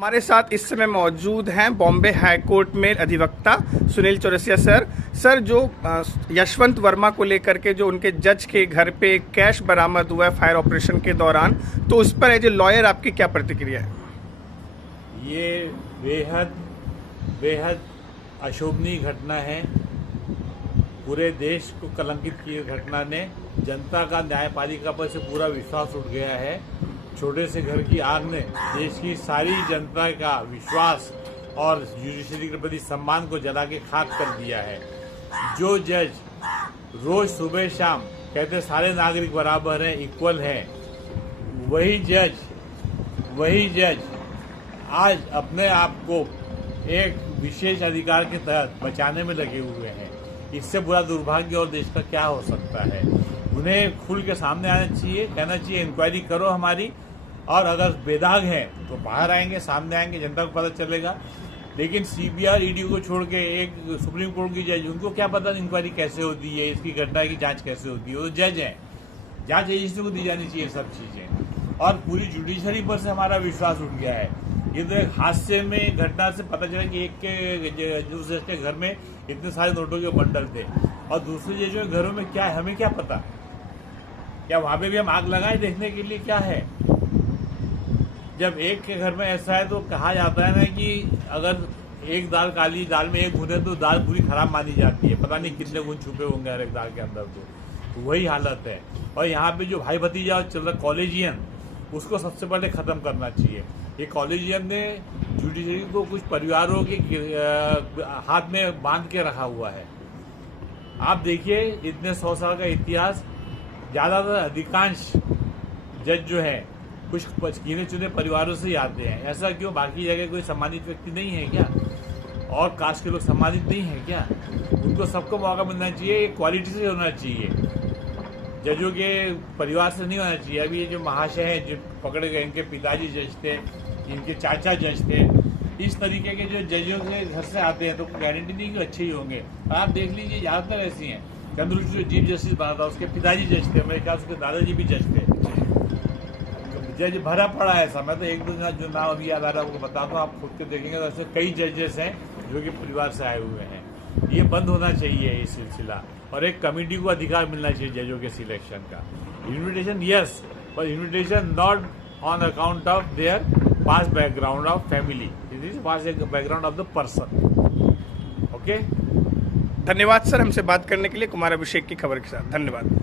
हमारे साथ इस समय मौजूद हैं बॉम्बे हाई कोर्ट में अधिवक्ता सुनील चौरसिया सर। सर, जो यशवंत वर्मा को लेकर के जो उनके जज के घर पे कैश बरामद हुआ है फायर ऑपरेशन के दौरान, तो उस पर एज ए लॉयर आपकी क्या प्रतिक्रिया है? ये बेहद बेहद अशोभनीय घटना है। पूरे देश को कलंकित की घटना ने जनता का न्यायपालिका पर से पूरा विश्वास उठ गया है। छोटे से घर की आग ने देश की सारी जनता का विश्वास और जुडिशरी के प्रति सम्मान को जला के खाक कर दिया है। जो जज रोज सुबह शाम कहते सारे नागरिक बराबर हैं, इक्वल हैं, वही जज आज अपने आप को एक विशेष अधिकार के तहत बचाने में लगे हुए हैं। इससे बुरा दुर्भाग्य और देश का क्या हो सकता है। उन्हें खुल के सामने आना चाहिए, कहना चाहिए इंक्वायरी करो हमारी, और अगर बेदाग हैं तो बाहर आएंगे, सामने आएंगे, जनता को पता चलेगा। लेकिन सीबीआई ईडी को छोड़ के एक सुप्रीम कोर्ट की जज, उनको क्या पता इंक्वायरी कैसे होती है, इसकी घटना की जांच कैसे होती है। वो जज हैं, जांच एजेंसी को दी जानी चाहिए सब चीजें। और पूरी जुडिशरी पर से हमारा विश्वास उठ गया है। ये तो एक हादसे में घटना से पता चला कि एक के दूसरे के घर में इतने सारे नोटों के बंडल थे, और दूसरे जजों के घरों में क्या है हमें क्या पता। क्या वहां पे भी हम आग लगाए देखने के लिए? क्या है, जब एक के घर में ऐसा है तो कहा जाता है ना कि अगर एक दाल काली, दाल में एक गुण है तो दाल पूरी खराब मानी जाती है। पता नहीं कितने गुण छुपे होंगे हर एक दाल के अंदर। तो वही हालत है। और यहाँ पे जो भाई भतीजा चल रहा कॉलेजियन, उसको सबसे पहले खत्म करना चाहिए। ये कॉलेजियन ने जुडिशरी को कुछ परिवारों के हाथ में बांध के रखा हुआ है। आप देखिए, इतने 100 साल का इतिहास, ज्यादातर अधिकांश जज जो है कुछ गिने चुने परिवारों से ही आते हैं। ऐसा क्यों? बाकी जगह कोई सम्मानित व्यक्ति नहीं है क्या? और कास्ट के लोग सम्मानित नहीं है क्या? उनको सबको मौका मिलना चाहिए। क्वालिटी से होना चाहिए, जजों के परिवार से नहीं होना चाहिए। अभी ये जो महाशय हैं जो पकड़े गए, इनके पिताजी जज थे, इनके चाचा जज थे। इस तरीके के जो जजों के घर से आते हैं तो गारंटी नहीं कि अच्छे ही होंगे। आप देख लीजिए, ज्यादातर ऐसी हैं। कंदरू जो चीफ जस्टिस बना था, उसके पिताजी जज थे, मेरे ख्याल उसके दादाजी भी जज थे। जज भरा पड़ा है ऐसा। मैं तो एक दो जो नाम अभी याद आ रहा है वो बताता हूँ, आप खुद के देखेंगे तो ऐसे कई जजेस हैं जो कि परिवार से आए हुए हैं। ये बंद होना चाहिए ये सिलसिला, और एक कमेटी को अधिकार मिलना चाहिए जजों के सिलेक्शन का। इन्विटेशन यस, पर invitation not on account of their past background of family, it is past background of the person. Okay, धन्यवाद सर हमसे बात करने के लिए। कुमार अभिषेक की खबर के साथ धन्यवाद।